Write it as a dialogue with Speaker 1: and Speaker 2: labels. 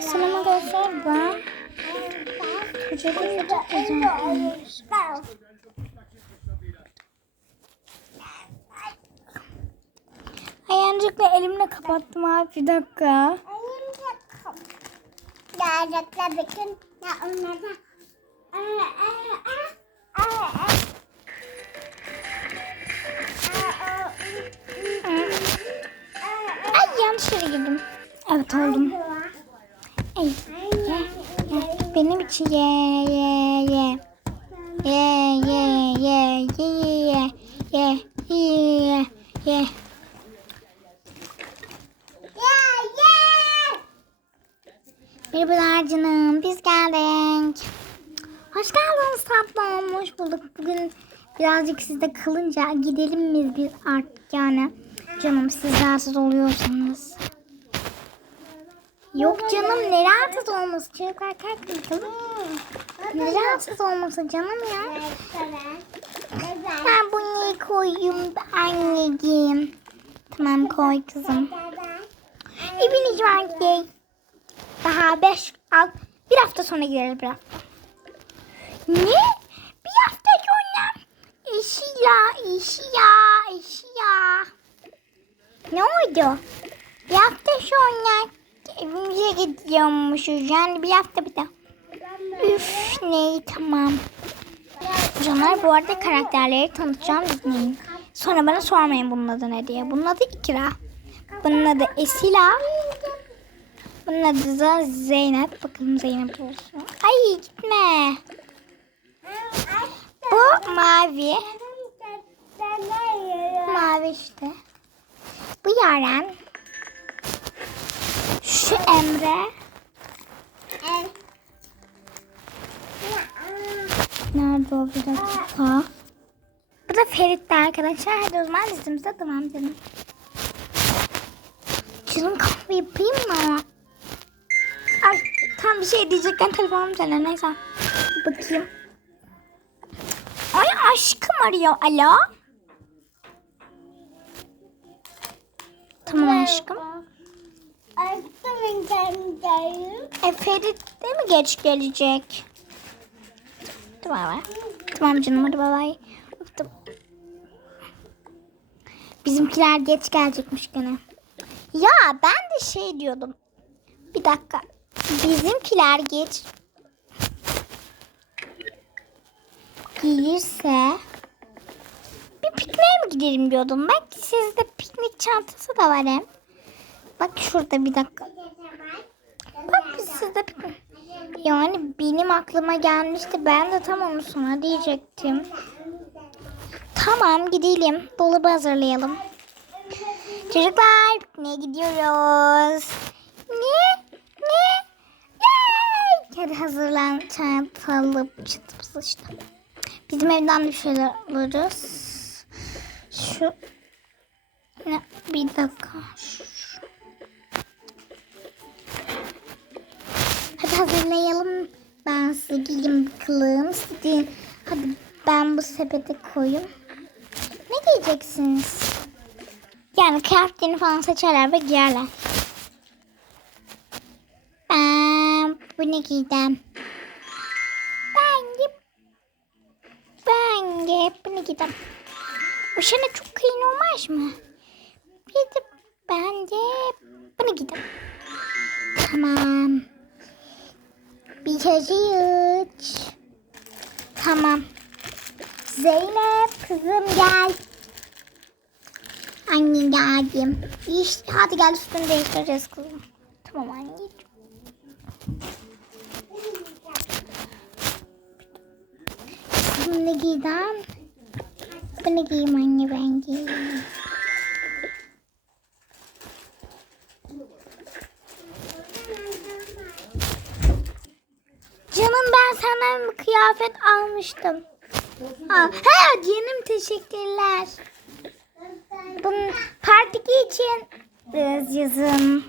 Speaker 1: Selam arkadaşlar ben Koca bir YouTube kazanmış. Ay öncelikle elimle kapattım abi bir dakika.
Speaker 2: Gelecekler bütün ya onlarda.
Speaker 1: Ay yanlış yere girdim. Evet oldum. Ay, ye, ye. Benim için ye ye ye. Ye ye ye ye ye ye ye ye. Merhabalar canım, biz geldik. Hoş geldiniz tatlım, hoş bulduk. Bugün birazcık sizde kalınca gidelim biz biz artık yani. Canım siz rahatsız oluyorsanız. Yok canım ne rahatsız olması. Çocuklar kalk bakalım. Ne rahatsız olması canım ya. Ben bunu koyayım anneciğim. Tamam koy kızım. Eviniz var diye. Daha beş, al, bir hafta sonra gideriz bir hafta. Ne? Bir hafta sonra? İşi ya, işi ya, işi ya. Ne oldu? Bir hafta sonra evimize gidiyormuşuz. Yani bir hafta bir daha. Üf ne tamam. Canlar bu arada karakterleri tanıtacağım dinleyin. Sonra bana sormayın bunun adı ne diye. Bunun adı İkra. Bunun adı Esila. Bunun adı da Zeynep. Bakalım Zeynep olsun. Ay gitme. Bu mavi. Mavi işte. Bu Yaren. Şu Emre. Nerede o bir dakika. Bu da Ferit'te arkadaşlar. Hadi o zaman dizimize devam edelim. Canım kahve yapayım mı? Ay tam bir şey diyecekken telefonum çalıyor. Neyse. Bakayım. Ay aşkım arıyor. Alo. Tamam aşkım. E Ferit de mi geç gelecek? Tamam. Tamam canım hadi bay. Öptüm. Bizimkiler geç gelecekmiş gene. Ya ben de şey diyordum. Bir dakika. Bizimkiler geç gelirse bir pikniğe mi gidelim diyordum. Bak sizde piknik çantası da var hem. Bak şurada bir dakika. Bak sizde piknik. Yani benim aklıma gelmişti. Ben de tam onu sana diyecektim. Tamam gidelim. Dolabı hazırlayalım. Çocuklar pikniğe gidiyoruz. Ne? Ne? Yay! Hadi hazırlan çantalı çıtımız işte. Bizim evden de bir şeyler alırız. Şu ne? Bir dakika. Şu- Hadi hazırlayalım. Ben giyeyim bakalım. Size, hadi ben bu sepete koyayım. Ne giyeceksiniz? Yani kıyafetlerini falan seçerler ve giyerler. Ben bunu giydim. Ben de ben de bunu giydim. Bu sana çok kıyın olmaz mı? Bir de ben de bunu giydim. Tamam. Kere üç. Tamam. Zeynep kızım gel. Anne geldim. İşte hadi gel üstünü değiştireceğiz kızım. Tamam anneciğim. Bunu giydim. Bunu giyeyim anne ben giyeyim. Canım bir kıyafet almıştım. Aa, he canım teşekkürler. Bunun partiki için biraz yazın.